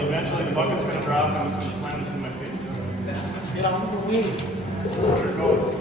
Eventually the bucket's going to drop and it's going to slam this in my face. Get out of the way. There it goes.